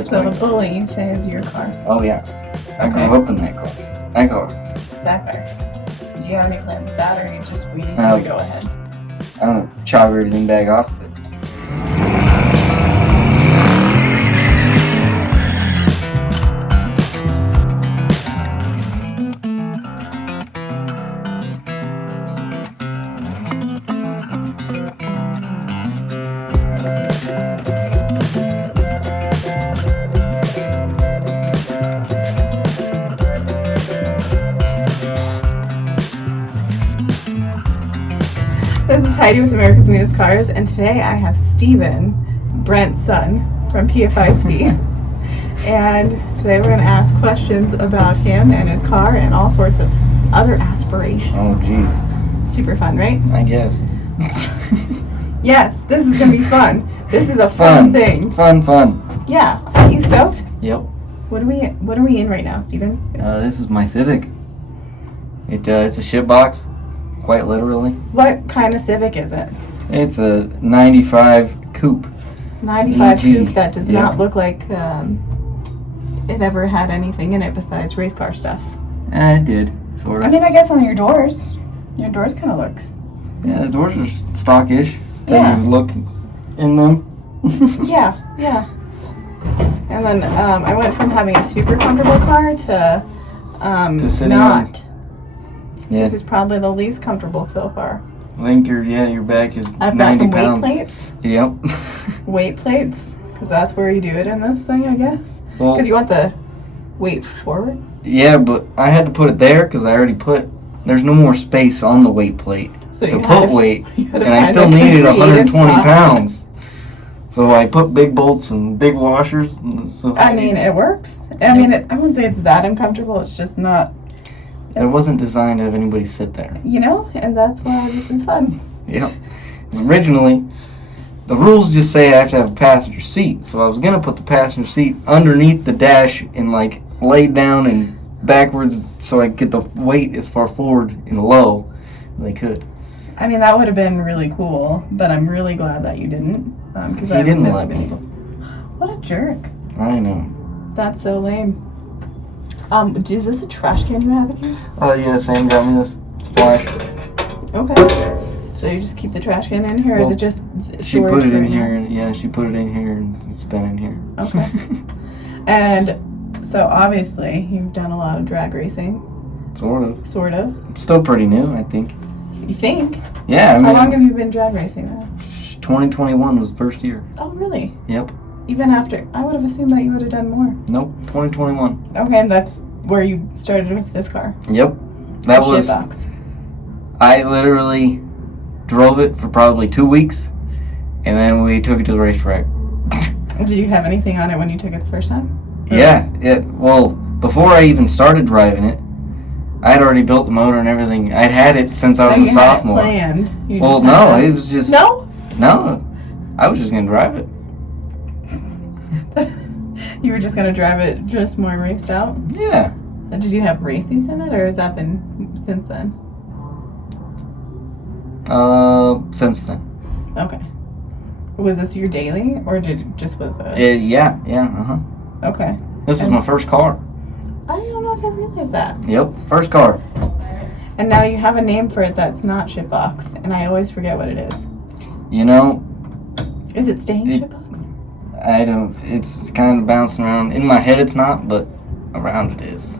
So the Bully, you say, is your car? Oh yeah. I grew up in that car. That car. That car. Do you have any plans with that, or are you just waiting till we go ahead? I don't know, chop everything back off. This is Heidi with America's Meanest Cars, and today I have Steven, Brent's son, from PFI Ski. And today we're going to ask questions about him and his car and all sorts of other aspirations. Oh, jeez. Super fun, right? I guess. Yes, this is going to be fun. This is a fun thing. Fun. Yeah. Are you stoked? Yep. What are we in right now, Steven? This is my Civic. It's a shitbox, quite literally. What kind of Civic is it? It's a 95 coupe. 95 EG. coupe that does not look like it ever had anything in it besides race car stuff. It did, sort of. I mean, I guess on your doors kind of looks. Yeah, the doors are stockish. Yeah. You look in them. Yeah. And then I went from having a super comfortable car to sitting not. Yeah. This is probably the least comfortable so far. I think your back is I've 90 got some pounds. weight plates. Yep. Weight plates, because that's where you do it in this thing, I guess. Well, Because you want the weight forward. yeah, but I had to put it there because I already there's no more space on the weight plate So to you put weight, you had to and I find still a needed creative 120 spot. pounds. So I put big bolts and big washers and stuff. I mean, it works. I mean, I wouldn't say it's that uncomfortable. It's just not. It wasn't designed to have anybody sit there. And that's why this is fun. Yep. 'Cause originally, the rules just say I have to have a passenger seat. So I was going to put the passenger seat underneath the dash and, laid down and backwards so I could get the weight as far forward and low as I could. I mean, that would have been really cool, but I'm really glad that you didn't. Because He didn't let me. What a jerk. I know. That's so lame. Is this a trash can you have in here? Oh, yeah, Sam got me this. It's Flash. Okay. So you just keep the trash can in here, or is Well, it just She storage put it for in here. Yeah, she put it in here and it's been in here. Okay. And so obviously you've done a lot of drag racing. Sort of. Sort of. Still pretty new, I think. You think? Yeah, I mean, How long have you been drag racing now? 2021 was the first year. Oh, really? Yep. Even after? I would have assumed that you would have done more. Nope, 2021. Okay, and that's where you started with this car. Yep. That was... Shitbox. I literally drove it for probably 2 weeks, and then we took it to the racetrack. Did you have anything on it when you took it the first time? Yeah. Well, before I even started driving it, I had already built the motor and everything. I'd had it since I was a sophomore. So you had it planned. Well, no, it was just... No? No. I was just going to drive it. You were just going to drive it just more raced out? Yeah. Did you have races in it, or has that been since then? Since then. Okay. Was this your daily, or did it just was a... Yeah, uh-huh. Okay. This is my first car. I don't know if I realized that. Yep, first car. And now you have a name for it that's not shitbox, and I always forget what it is. You know... Is it staying shitbox? I don't... It's kind of bouncing around. In my head it's not, but around it is.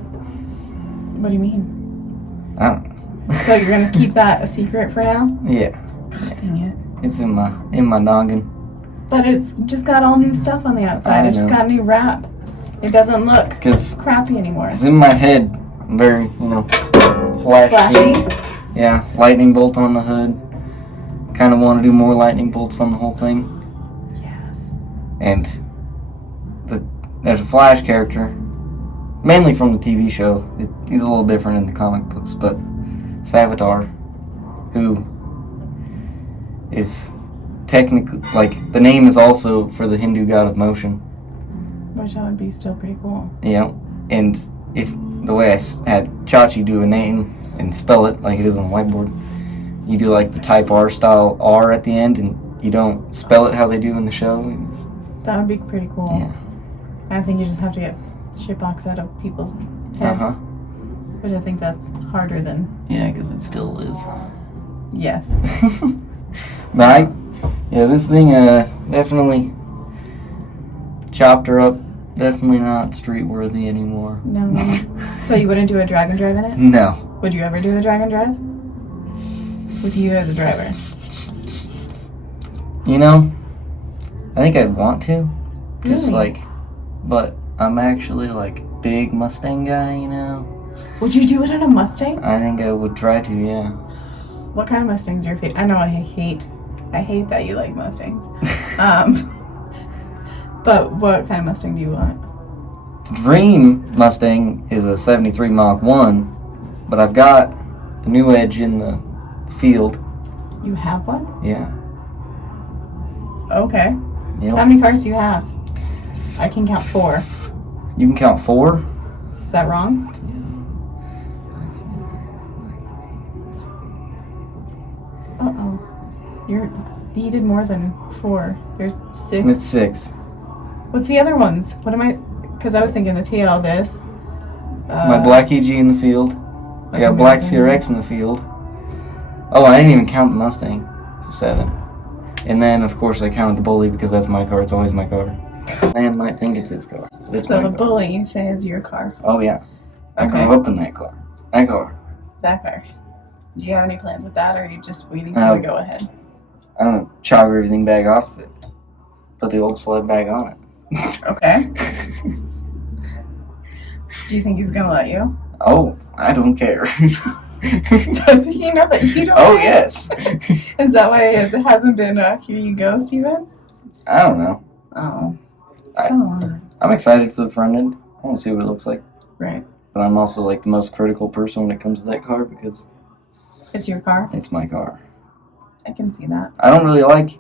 What do you mean? I don't know. So you're going to keep that a secret for now? Yeah. Dang it. It's in my noggin. But it's just got all new stuff on the outside. It just got a new wrap. It doesn't look crappy anymore. It's in my head. I'm very, flashy. Yeah, lightning bolt on the hood. Kind of want to do more lightning bolts on the whole thing. Yes. And there's a Flash character, mainly from the TV show. He's a little different in the comic books, but Savitar, who is technically, the name is also for the Hindu god of motion. Which that would be still pretty cool. And if the way I had Chachi do a name and spell it like it is on the whiteboard, you do the type R style R at the end, and you don't spell it how they do in the show. That would be pretty cool. Yeah. I think you just have to get shitbox out of people's heads. Which I think that's harder than... Yeah, because it still is. Yes. But this thing definitely chopped her up. Definitely not street worthy anymore. No. So you wouldn't do a drag and drive in it? No. Would you ever do a drag and drive? With you as a driver? You know, I think I'd want to. Just Really? but I'm actually big Mustang guy, you know. Would you do it in a Mustang? I think I would try to, yeah. What kind of Mustang's your favorite? I know I hate that you like Mustangs. But what kind of Mustang do you want? The dream Mustang is a 73 Mach 1, but I've got a new Edge in the field. You have one? Yeah. Okay. Yep. How many cars do you have? I can count 4. You can count 4? Is that wrong? Uh-oh. You did more than 4. There's 6. It's 6. What's the other ones? What am I... Because I was thinking the TL this. My black EG in the field. I got a black CRX in the field. Oh, I didn't even count the Mustang. So 7. And then, of course, I counted the Bully because that's my car. It's always my car. Man might think it's his car. It's So my the car. Bully, you say, is your car. Oh, yeah. I Okay. grew up in that car. That car. That car. Do you have any plans with that, or are you just waiting for the go-ahead? I don't know. Chop everything back off of it. Put the old sled back on it. Okay. Do you think he's going to let you? Oh, I don't care. Does he know that you don't? Oh, yes. Is that why it hasn't been here you go, Steven? I don't know. Oh. I- Come on. I'm excited for the front end. I want to see what it looks like. Right. But I'm also the most critical person when it comes to that car because It's your car? it's my car. I can see that. I don't really like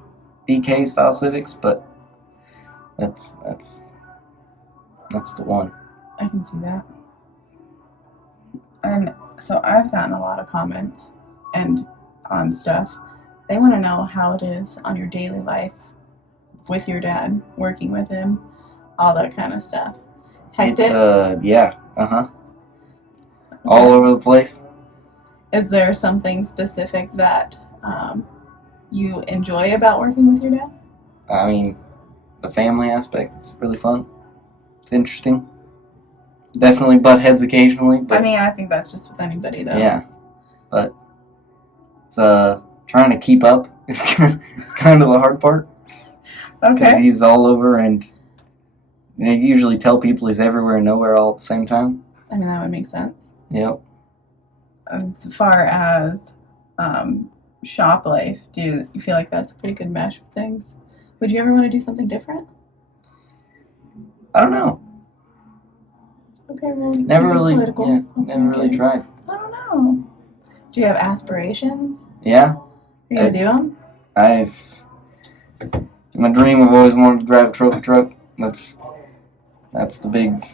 EK style Civics, but that's the one. I can see that. And so I've gotten a lot of comments and on stuff. They want to know how it is on your daily life with your dad, working with him, all that kind of stuff. Hectic? It's yeah, all over the place. Is there something specific that you enjoy about working with your dad? I mean, the family aspect is really fun. It's interesting. Definitely butt heads occasionally, but I mean, I think that's just with anybody, though. yeah. But it's trying to keep up is kind of the hard part. Because Okay. he's all over, and they usually tell people he's everywhere and nowhere all at the same time. I mean, that would make sense. Yep. As far as shop life, do you feel like that's a pretty good mesh with things? Would you ever want to do something different? I don't know. Okay, well, Never keep it really, political. yeah, Okay, never really okay. tried. I don't know. Do you have aspirations? Yeah, Are you gonna do them? my dream. I've always wanted to drive a trophy truck. That's the big.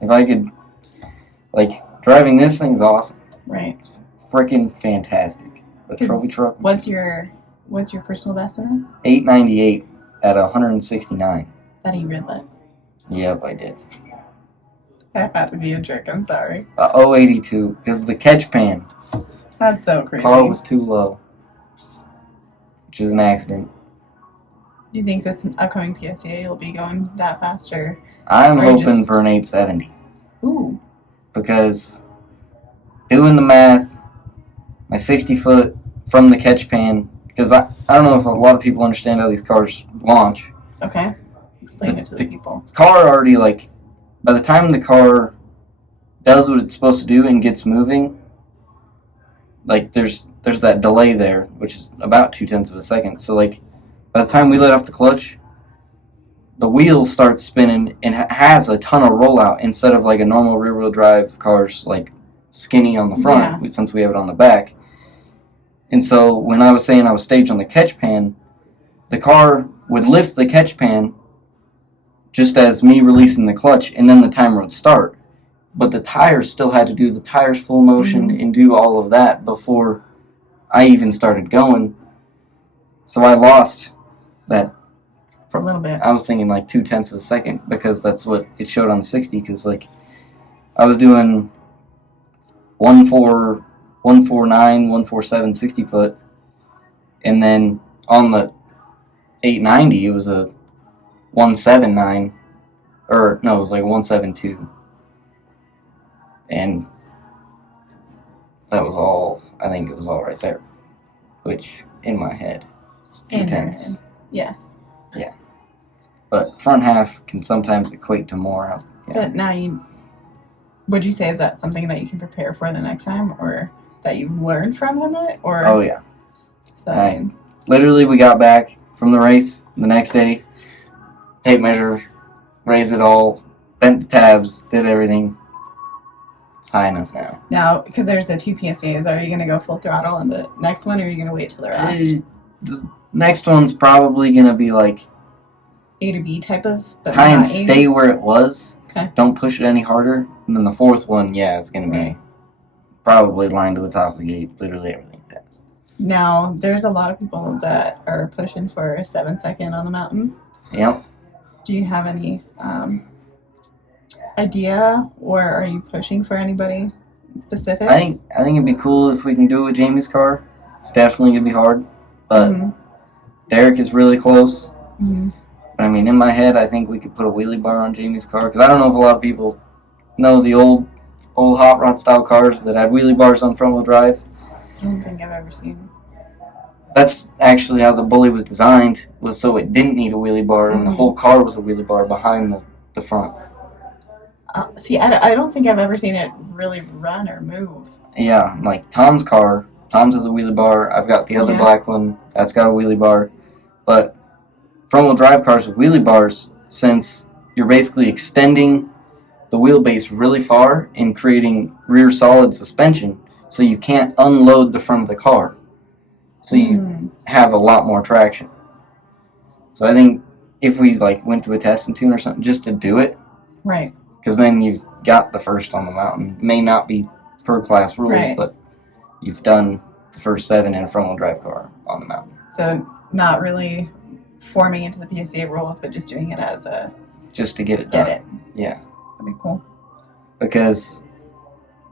If I could, driving this thing's awesome. Right. Freaking fantastic. A 'Cause trophy truck. What's your personal best in this? 898 at 169. That he ridlet. Yep, I did. I had to be a jerk. I'm sorry. 082 because the catch pan. That's so crazy. Car was too low, which is an accident. Do you think this upcoming PSA you'll be going that faster? I'm Or hoping just- for an 870 Ooh. because doing the math, my 60 foot from the catch pan, because I don't know if a lot of people understand how these cars launch. Okay. Explain it to the people. Car already, by the time the car does what it's supposed to do and gets moving, there's that delay there, which is about 0.2 of a second. So, by the time we let off the clutch, the wheel starts spinning and has a ton of rollout instead of a normal rear-wheel drive car's skinny on the front, since we have it on the back. And so when I was saying I was staged on the catch pan, the car would lift the catch pan just as me releasing the clutch, and then the timer would start. But the tires still had to do the tires full motion and do all of that before I even started going. So I lost that For a little bit. I was thinking like 0.2 of a second because that's what it showed on 60. Because like I was doing 1.4, 1.49, 1.47, 60 foot, and then on the 890 it was a 1.79, or no, it was like 1.72, and that was all. I think it was all right there, which in my head, it's 0.2. Yes. Yeah. But front half can sometimes equate to more. Yeah. But now would you say is that something that you can prepare for the next time, or that you've learned from him it? Or Oh yeah. So literally, we got back from the race the next day, tape measure, raised it all, bent the tabs, did everything. It's high enough now. Now, because there's the 2 PSAs, are you going to go full throttle on the next one, or are you going to wait till the rest? The next one's probably going to be like A to B type of, but kind not of stay where it was. Okay. Don't push it any harder. And then the fourth one, yeah, it's going to be probably line to the top of the gate. Literally everything fast. Now, there's a lot of people that are pushing for a 7-second on the mountain. Yep. Do you have any idea, or are you pushing for anybody specific? I think it'd be cool if we can do it with Jamie's car. It's definitely going to be hard. But Derek is really close. Mm-hmm. I mean, in my head, I think we could put a wheelie bar on Jamie's car. Because I don't know if a lot of people know the old hot rod style cars that had wheelie bars on front wheel drive. I don't think I've ever seen. That's actually how the Bully was designed, was so it didn't need a wheelie bar, and the whole car was a wheelie bar behind the front. See, I don't think I've ever seen it really run or move. Yeah, like Tom's car. Tom's has a wheelie bar. I've got the other black one. That's got a wheelie bar. But front-wheel drive cars with wheelie bars, since you're basically extending the wheelbase really far and creating rear solid suspension, so you can't unload the front of the car. So you have a lot more traction. So I think if we like went to a test and tune or something just to do it, right? Because then you've got the first on the mountain. It may not be per class rules, but you've done the first 7 in a front-wheel drive car on the mountain. So not really forming into the PSA rules, but just doing it as a... Just to get it done. Yeah. That'd be cool. Because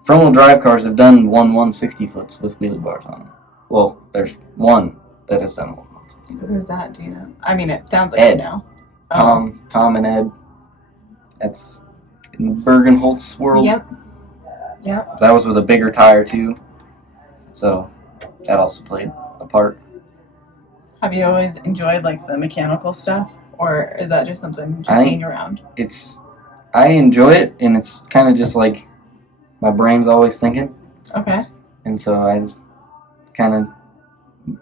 front-wheel drive cars have done 160 foots with wheelie bars on them. Well, there's one that has done 160. Who's that? Do you know? I mean, it sounds like Ed. you know. Tom and Ed. That's in Bergenholtz world. Yep. That was with a bigger tire too. So that also played a part. Have you always enjoyed like the mechanical stuff, or is that just something just being around? I enjoy it, and it's kind of just like my brain's always thinking. Okay. And so I just kind of,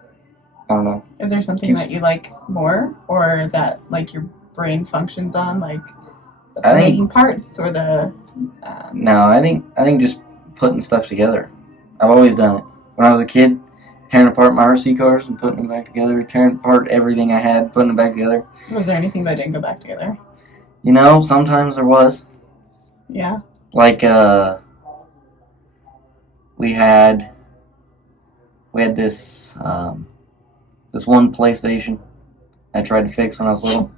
I don't know. Is there something that you like more, or that like your brain functions on, like the making parts or the? No, I think just putting stuff together. I've always done it. When I was a kid, tearing apart my RC cars and putting them back together, tearing apart everything I had, putting them back together. Was there anything that didn't go back together? You know, sometimes there was. Yeah. Like we had this this one PlayStation I tried to fix when I was little.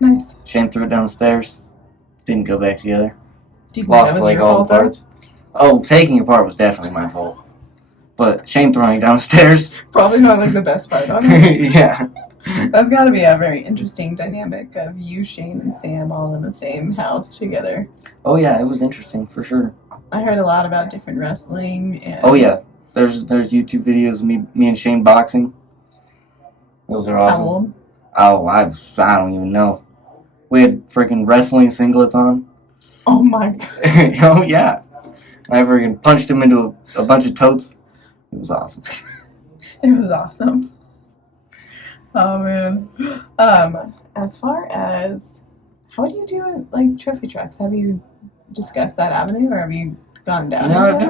Nice. Shane threw it down the stairs. Didn't go back together. Do you think Lost that was like your all fault, the parts. Oh, taking it apart was definitely my fault. But Shane throwing it down the stairs. Probably not like the best part on it. Yeah. That's got to be a very interesting dynamic of you, Shane, and Sam all in the same house together. Oh yeah, it was interesting for sure. I heard a lot about different wrestling. And oh yeah, there's YouTube videos of me and Shane boxing. Those are awesome. How old? Oh, I don't even know. We had freaking wrestling singlets on. Oh my god. Oh yeah, I freaking punched him into a bunch of totes. It was awesome. It was awesome. Oh man. As far as how do you do it, like trophy trucks? Have you discussed that avenue, or have you gone down? You know, I've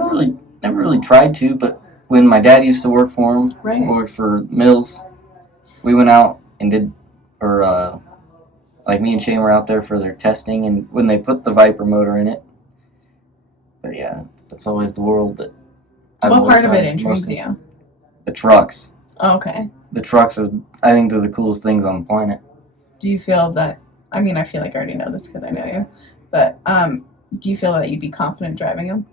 never really tried to. But when my dad used to work for him, worked for Mills, we went out and did, or like me and Shane were out there for their testing, and when they put the Viper motor in it. But yeah, that's always the world that. What part of it intrigues you? The trucks. Oh, okay. The trucks are, I think they're the coolest things on the planet. Do you feel that? I mean, I feel like I already know this because I know you, but do you feel that you'd be confident driving them?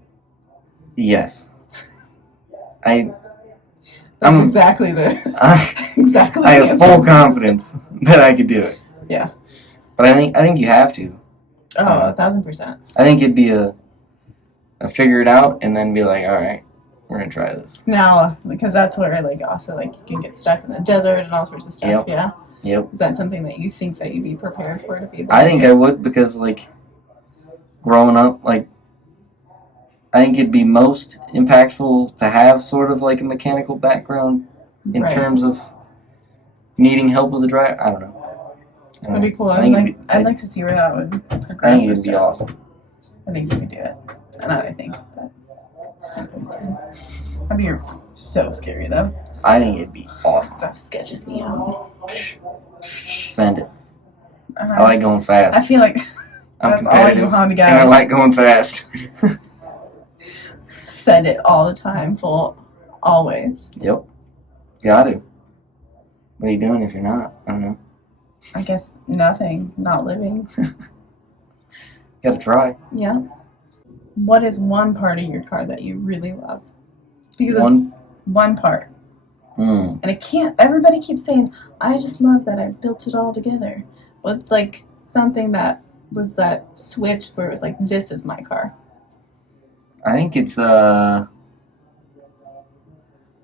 Yes. I'm Exactly the exactly. I the have answer. full confidence that I could do it. Yeah. But I think you have to. Oh, 1,000%. I think it'd be a figure it out and then be like, all right, we're gonna try this. Now, because that's where also you can get stuck in the desert and all sorts of stuff. Yep. Yeah. Yep. Is that something that you think that you'd be prepared for to be able I to think do? I would because growing up, I think it'd be most impactful to have sort of a mechanical background in terms of needing help with the drive. I don't know. That'd be cool. I'd like to see where that would progress. I think it'd be awesome. I think you could do it. Not I think, but that'd be so scary though. I think it'd be awesome. Stuff sketches me out. Send it. I like going fast. I feel like I'm that's competitive, all you and I like going fast. Send it all the time, full, always. Yep. Got to. What are you doing if you're not? I don't know. I guess nothing. Not living. Gotta try. Yeah. What is one part of your car that you really love? Because it's one part. And it can't, everybody keeps saying, I just love that I built it all together. What's something that was that switch where it was like, this is my car? I think it's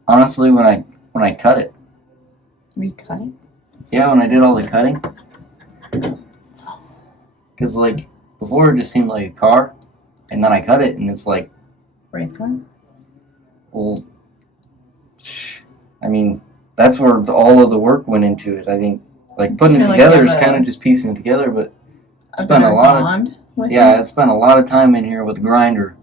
honestly when I cut it. Recut it? Yeah, when I did all the cutting. Because before it just seemed like a car, and then I cut it and it's race car? Well, I mean, that's where all of the work went into it. I think putting it together is kind of just piecing it together, but I spent I spent a lot of time in here with the grinder,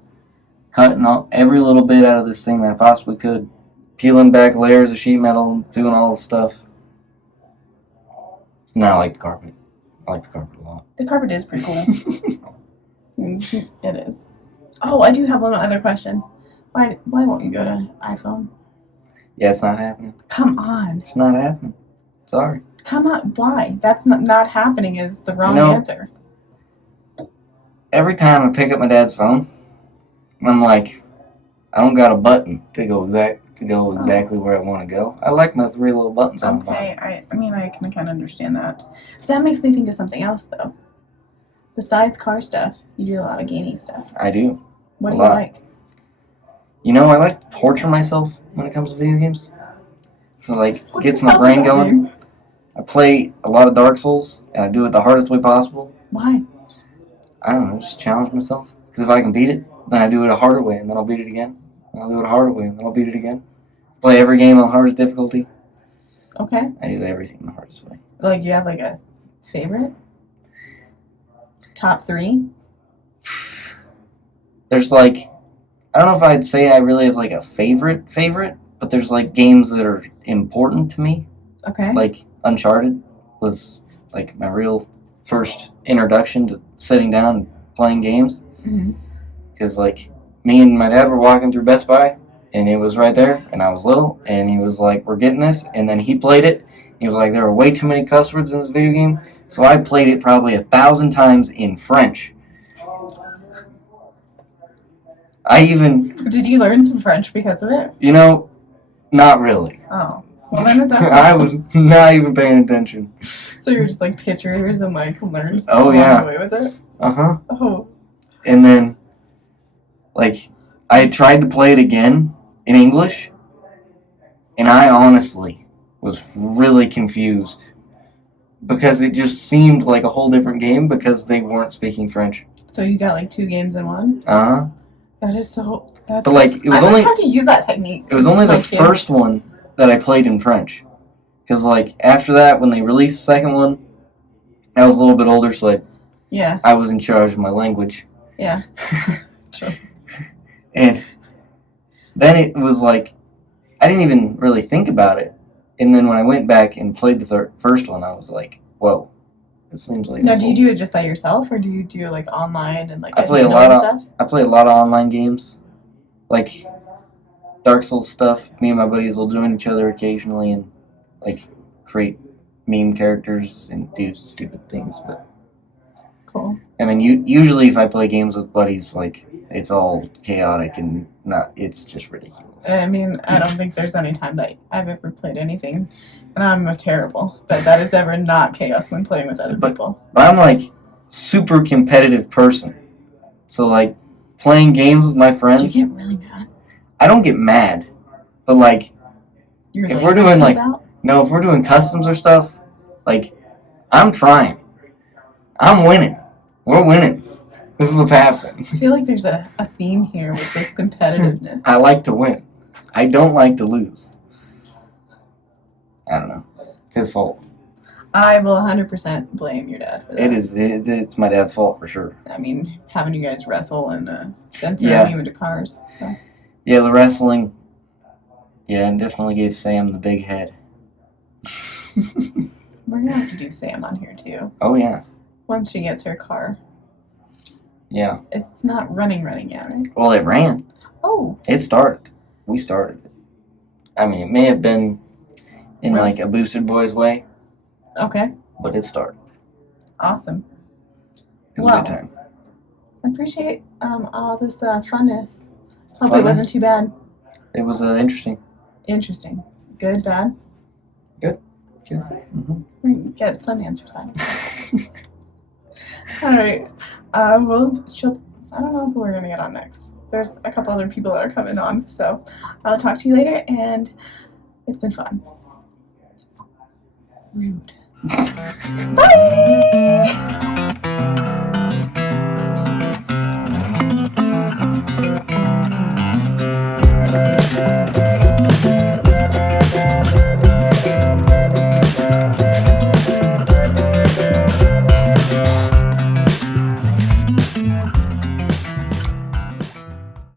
cutting every little bit out of this thing that I possibly could, peeling back layers of sheet metal, doing all the stuff. No, I like the carpet. I like the carpet a lot. The carpet is pretty cool. It is. Oh, I do have one other question. Why won't you go to iPhone? Yeah, it's not happening. Come on. It's not happening. Sorry. Come on. Why? That's not happening is the wrong answer. Every time I pick up my dad's phone, I'm like, I don't got a button to go exactly where I want to go. I like my 3 little buttons on the bottom. Okay, I mean, I can kind of understand that. But that makes me think of something else, though. Besides car stuff, you do a lot of gaming stuff. I do. What do you like? I like to torture myself when it comes to video games. So, gets my brain going. I play a lot of Dark Souls, and I do it the hardest way possible. Why? I don't know, just challenge myself. Because if I can beat it, then I do it a harder way, and then I'll beat it again. And I'll do it a harder way, and then I'll beat it again. Play every game on hardest difficulty. Okay. I do everything the hardest way. You have a favorite? Top 3? There's I don't know if I'd say I really have a favorite, but there's games that are important to me. Okay. Uncharted was my real first introduction to sitting down and playing games. Because me and my dad were walking through Best Buy, and it was right there, and I was little, and he was like, we're getting this, and then he played it. He was like, there are way too many cuss words in this video game, so I played it probably 1,000 times in French. Did you learn some French because of it? Not really. Oh. Well, then that's I was not even paying attention. So you're just pictures and learned along the way with it? Uh-huh. Oh. And then, I tried to play it again in English, and I honestly was really confused because it just seemed like a whole different game because they weren't speaking French. So you got 2 games in one? Uh-huh. That is so... But it was only... I have to use that technique. It was only the first one that I played in French. Because, after that, when they released the second one, I was a little bit older, so I was in charge of my language. Yeah. Sure. And then it was I didn't even really think about it. And then when I went back and played the first one, I was like, whoa. It seems like... Now, do you do it just by yourself, or do you do online and I play a lot of online games. Dark Souls stuff. Me and my buddies will join each other occasionally and create meme characters and do stupid things. But Cool. I mean, usually if I play games with buddies, like it's all chaotic and it's just ridiculous. I mean, I don't think there's any time that I've ever played anything, and I'm a terrible, but that is ever not chaos when playing with other people. But I'm like super competitive person, so like playing games with my friends. Do you get really mad? I don't get mad, but like if we're doing like if we're doing customs or stuff, like I'm trying, I'm winning, we're winning. This is what's happening. I feel like there's a theme here with this competitiveness. I like to win. I don't like to lose. I don't know. It's his fault. I will 100% blame your dad for that. It's my dad's fault for sure. I mean, having you guys wrestle and then throwing you into cars. So. Yeah, the wrestling. Yeah, and definitely gave Sam the big head. We're going to have to do Sam on here too. Oh, yeah. Once she gets her car. Yeah. It's not running yet, right? Well, it ran. Oh. It started. We started it. I mean, it may have been in like a boosted boys way. Okay. But it started. Awesome. It was a good time. I appreciate all this funness. Hope it wasn't too bad. It was interesting. Interesting. Good, bad? Good. Mm-hmm. We can get some answers on it. All right. I don't know who we're going to get on next. There's a couple other people that are coming on. So I'll talk to you later, and it's been fun. Rude. Bye!